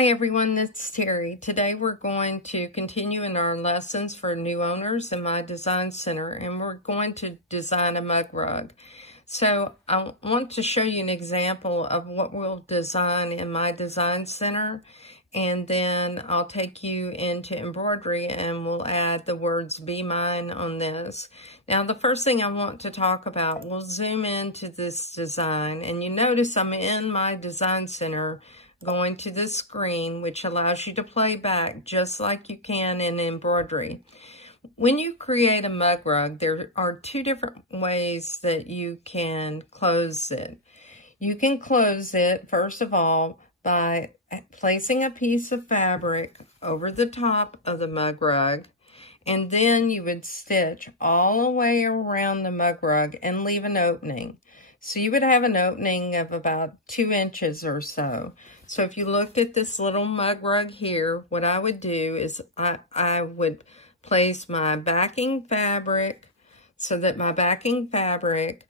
Hi everyone, it's Terry. Today we're going to continue in our lessons for new owners in my design center, and we're going to design a mug rug. So I want to show you an example of what we'll design in my design center, and then I'll take you into embroidery and we'll add the words "Be Mine" on this. Now the first thing I want to talk about, we'll zoom into this design, and you notice I'm in my design center going to the screen, which allows you to play back just like you can in embroidery. When you create a mug rug, there are two different ways that you can close it. You can close it, first of all, by placing a piece of fabric over the top of the mug rug, and then you would stitch all the way around the mug rug and leave an opening. So you would have an opening of about 2 inches or so. So if you looked at this little mug rug here, what I would do is I would place my backing fabric so that my backing fabric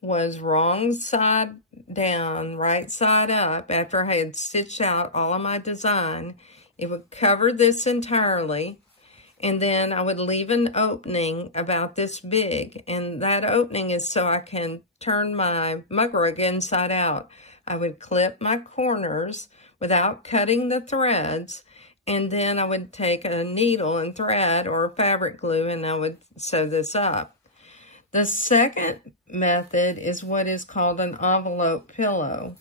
was wrong side down, right side up. After I had stitched out all of my design, it would cover this entirely. And then I would leave an opening about this big. And that opening is so I can turn my mug rug inside out. I would clip my corners without cutting the threads. And then I would take a needle and thread or fabric glue and I would sew this up. The second method is what is called an envelope pillow.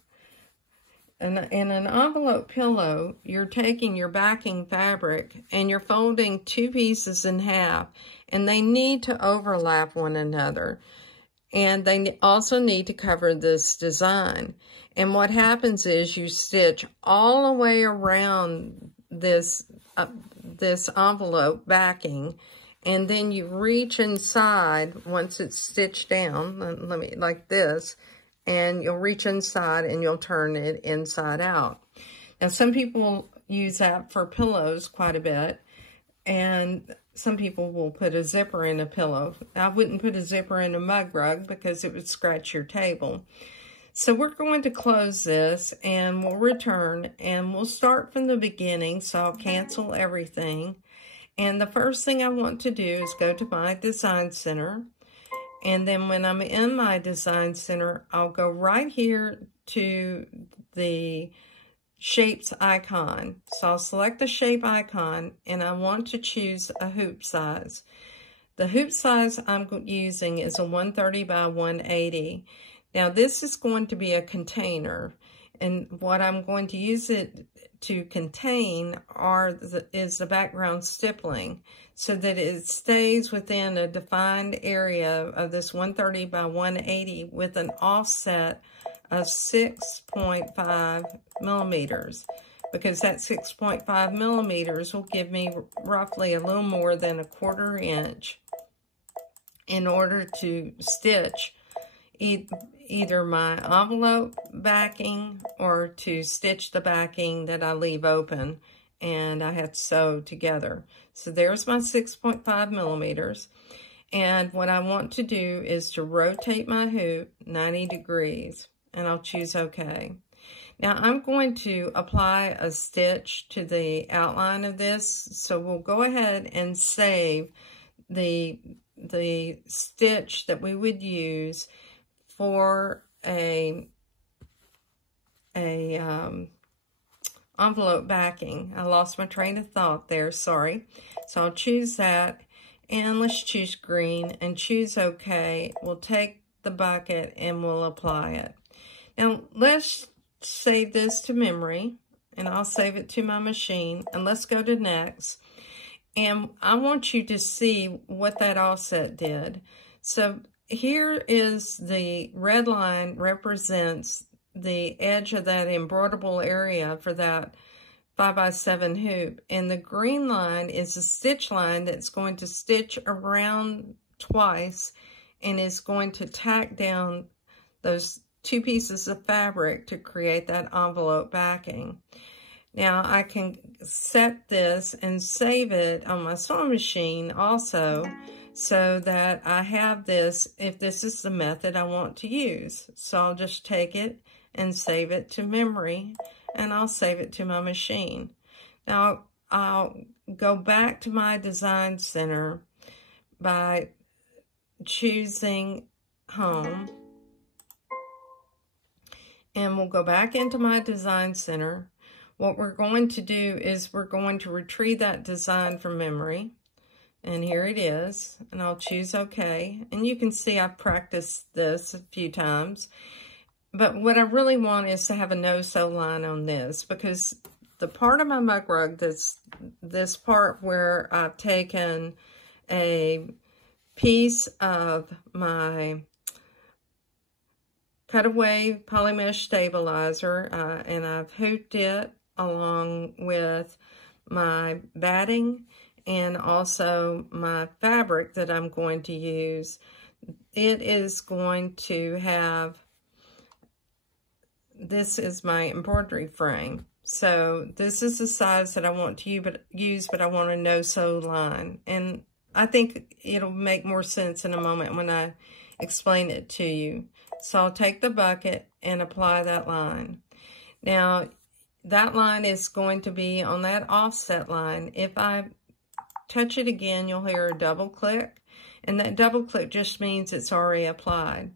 In an envelope pillow, you're taking your backing fabric and you're folding 2 pieces in half, and they need to overlap one another. And they also need to cover this design. And what happens is you stitch all the way around this envelope backing, and then you reach inside once it's stitched down, like this, and you'll reach inside and you'll turn it inside out. Now, some people use that for pillows quite a bit, and some people will put a zipper in a pillow. I wouldn't put a zipper in a mug rug because it would scratch your table. So we're going to close this and we'll return and we'll start from the beginning. So I'll cancel everything. And the first thing I want to do is go to my design center. And then when I'm in my design center, I'll go right here to the shapes icon. So I'll select the shape icon and I want to choose a hoop size. The hoop size I'm using is a 130 by 180. Now this is going to be a container, and what I'm going to use it to contain is the background stippling so that it stays within a defined area of this 130 by 180 with an offset of 6.5 millimeters, because that 6.5 millimeters will give me roughly a little more than a 1/4 inch in order to stitch either my envelope backing or to stitch the backing that I leave open and I have to sew together. So there's my 6.5 millimeters. And what I want to do is to rotate my hoop 90 degrees, and I'll choose OK. Now I'm going to apply a stitch to the outline of this, so we'll go ahead and save the stitch that we would use for a envelope backing. I lost my train of thought there, sorry. So I'll choose that, and let's choose green and choose OK. We'll take the bucket and we'll apply it. Now let's save this to memory, and I'll save it to my machine, and let's go to next. And I want you to see what that offset did. So here is the red line represents the edge of that embroiderable area for that 5x7 hoop. And the green line is a stitch line that's going to stitch around twice and is going to tack down those 2 pieces of fabric to create that envelope backing. Now I can set this and save it on my sewing machine also, so that I have this if this is the method I want to use. So I'll just take it and save it to memory, and I'll save it to my machine. Now, I'll go back to my design center by choosing Home. And we'll go back into my design center. What we're going to do is we're going to retrieve that design from memory. And here it is. And I'll choose OK. And you can see I've practiced this a few times. But what I really want is to have a no-sew line on this, because the part of my mug rug, this part where I've taken a piece of my cutaway polymesh stabilizer and I've hooped it along with my batting and also my fabric that I'm going to use. It is going to have, this is my embroidery frame. So this is the size that I want to use, but I want a no-sew line. And I think it'll make more sense in a moment when I explain it to you. So I'll take the bucket and apply that line. Now, that line is going to be on that offset line. If I touch it again, you'll hear a double click. And that double click just means it's already applied.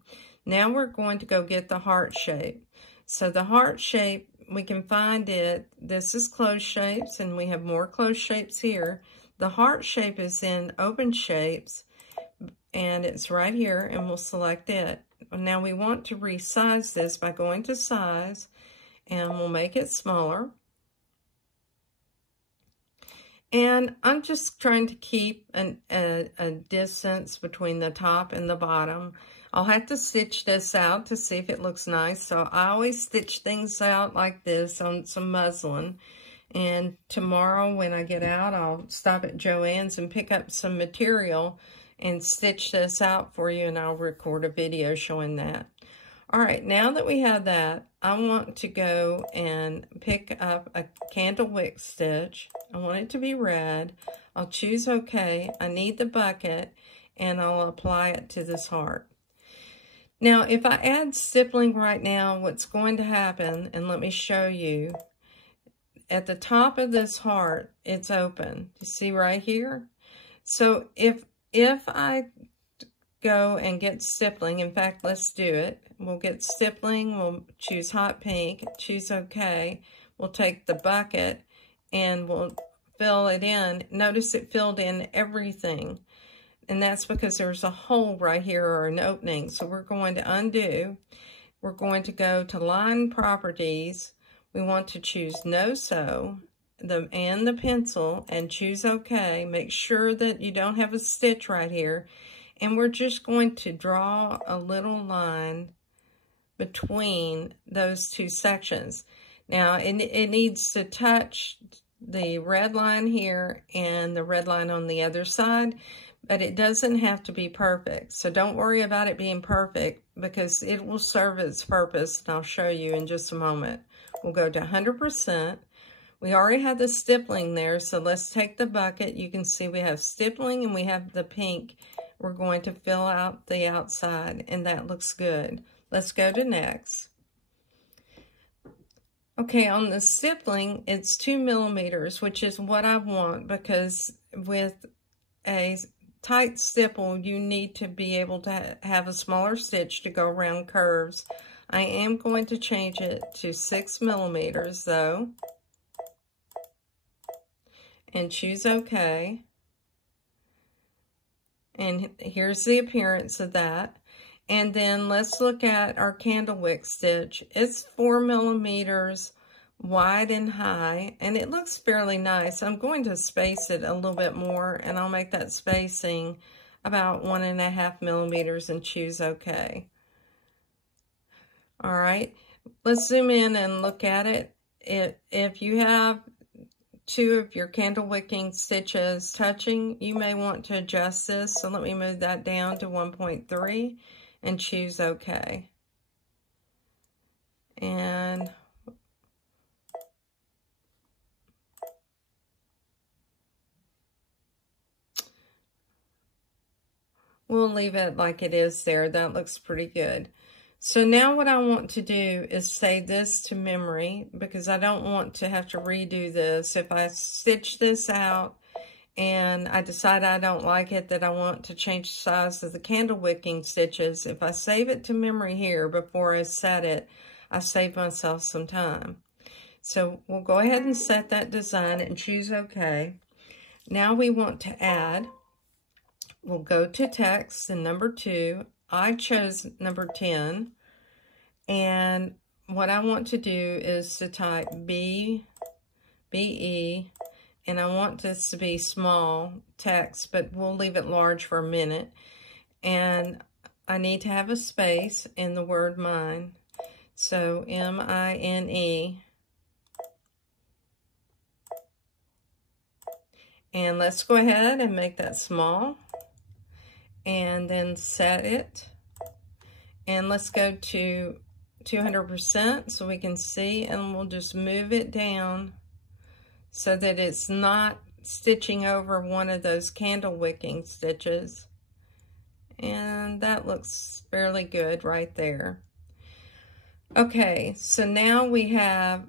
Now we're going to go get the heart shape. So the heart shape, we can find it. This is closed shapes, and we have more closed shapes here. The heart shape is in open shapes, and it's right here, and we'll select it. Now we want to resize this by going to size, and we'll make it smaller. And I'm just trying to keep a distance between the top and the bottom. I'll have to stitch this out to see if it looks nice. So I always stitch things out like this on some muslin. And tomorrow when I get out, I'll stop at Joann's and pick up some material and stitch this out for you, and I'll record a video showing that. All right, now that we have that, I want to go and pick up a Candlewick stitch. I want it to be red. I'll choose OK. I need the bucket, and I'll apply it to this heart. Now, if I add stippling right now, what's going to happen, and let me show you, at the top of this heart, it's open. You see right here? So if I go and get stippling, in fact, let's do it. We'll get stippling, we'll choose hot pink, choose OK. We'll take the bucket and we'll fill it in. Notice it filled in everything. And that's because there's a hole right here or an opening. So we're going to undo. We're going to go to line properties. We want to choose no sew and the pencil and choose OK. Make sure that you don't have a stitch right here. And we're just going to draw a little line between those two sections. Now, it needs to touch the red line here and the red line on the other side, but it doesn't have to be perfect. So don't worry about it being perfect, because it will serve its purpose, and I'll show you in just a moment. We'll go to 100%. We already have the stippling there, so let's take the bucket. You can see we have stippling and we have the pink. We're going to fill out the outside, and that looks good. Let's go to next. Okay, on the stippling, it's 2 millimeters, which is what I want, because with a tight stipple, you need to be able to have a smaller stitch to go around curves. I am going to change it to 6 millimeters, though, and choose OK. And here's the appearance of that. And then let's look at our Candlewick stitch. It's 4 millimeters wide and high, and it looks fairly nice. I'm going to space it a little bit more, and I'll make that spacing about 1.5 millimeters and choose OK. All right, let's zoom in and look at it. If you have 2 of your candlewicking stitches touching, you may want to adjust this. So let me move that down to 1.3 and choose OK. And we'll leave it like it is there. That looks pretty good. So now what I want to do is save this to memory because I don't want to have to redo this. If I stitch this out and I decide I don't like it, that I want to change the size of the candle wicking stitches, if I save it to memory here before I set it, I save myself some time. So we'll go ahead and set that design and choose OK. Now we want to add. We'll go to text and number 2. I chose number 10. And what I want to do is to type B, B-E, and I want this to be small text, but we'll leave it large for a minute. And I need to have a space in the word mine. So M-I-N-E. And let's go ahead and make that small. And then set it. And let's go to 200% so we can see, and we'll just move it down so that it's not stitching over one of those candle wicking stitches. And that looks fairly good right there. Okay, so now we have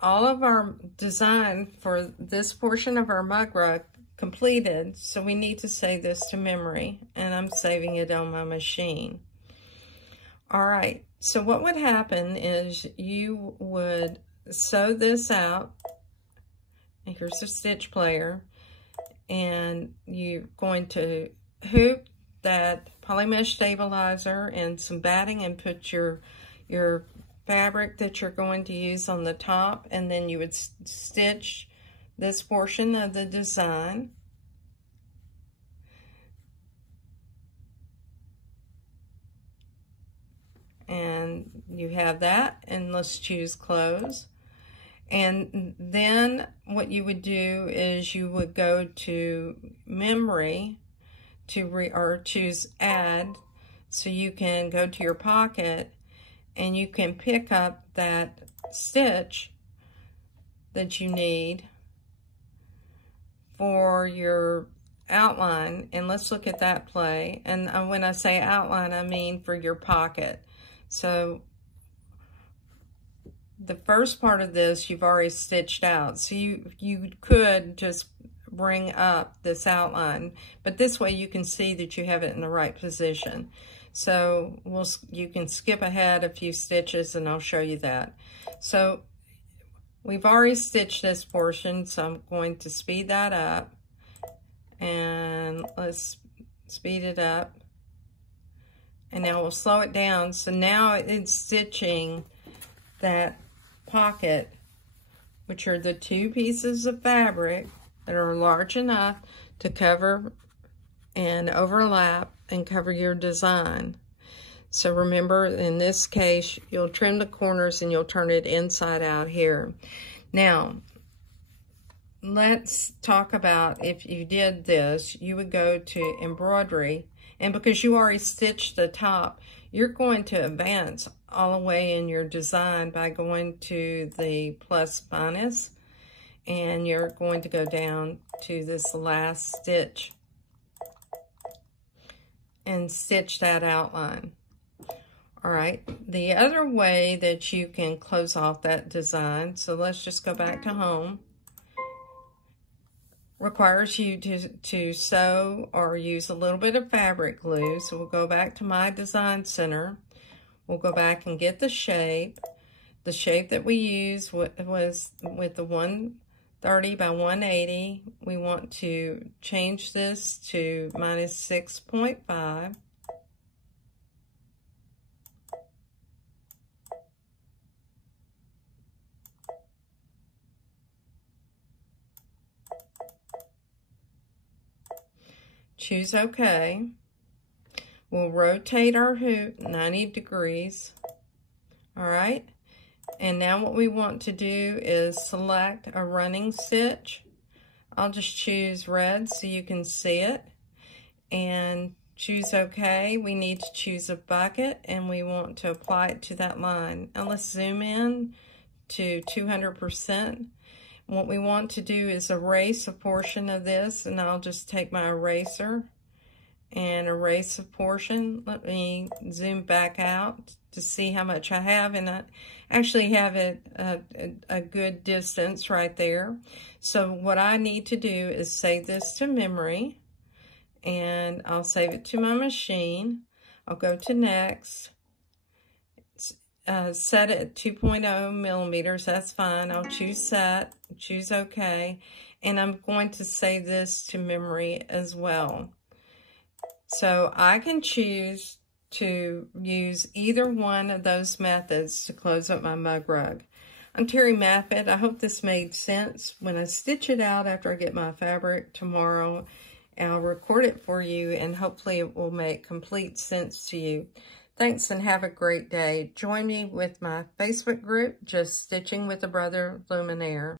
all of our design for this portion of our mug rug completed, so we need to save this to memory, and I'm saving it on my machine. All right, so what would happen is you would sew this out. Here's a stitch player, and you're going to hoop that poly mesh stabilizer and some batting and put your fabric that you're going to use on the top, and then you would stitch this portion of the design. And you have that, and let's choose close. And then what you would do is you would go to memory or choose add, so you can go to your pocket and you can pick up that stitch that you need for your outline. And let's look at that play. And when I say outline, I mean for your pocket. So the first part of this you've already stitched out, so you could just bring up this outline, but this way you can see that you have it in the right position. So you can skip ahead a few stitches and I'll show you that. So we've already stitched this portion, so I'm going to speed that up, and let's speed it up. And now we'll slow it down. So now it's stitching that pocket, which are the 2 pieces of fabric that are large enough to cover and overlap and cover your design. So remember, in this case, you'll trim the corners and you'll turn it inside out here. Now, let's talk about, if you did this, you would go to embroidery, and because you already stitched the top, you're going to advance all the way in your design by going to the plus minus, and you're going to go down to this last stitch and stitch that outline. All right, the other way that you can close off that design, so let's just go back to home, requires you to sew or use a little bit of fabric glue. So we'll go back to my design center. We'll go back and get the shape. The shape that we used was with the 130 by 180. We want to change this to minus 6.5. Choose OK. We'll rotate our hoop 90 degrees. All right. And now what we want to do is select a running stitch. I'll just choose red so you can see it. And choose OK. We need to choose a bucket, and we want to apply it to that line. Now let's zoom in to 200%. What we want to do is erase a portion of this, and I'll just take my eraser and erase a portion. Let me zoom back out to see how much I have, and I actually have it a good distance right there. So what I need to do is save this to memory, and I'll save it to my machine. I'll go to next, set it at 2.0 millimeters, that's fine. I'll choose set, choose OK, and I'm going to save this to memory as well. So I can choose to use either one of those methods to close up my mug rug. I'm Terry Maffitt. I hope this made sense. When I stitch it out after I get my fabric tomorrow, I'll record it for you, and hopefully it will make complete sense to you. Thanks, and have a great day. Join me with my Facebook group, Just Stitching with a Brother Luminaire.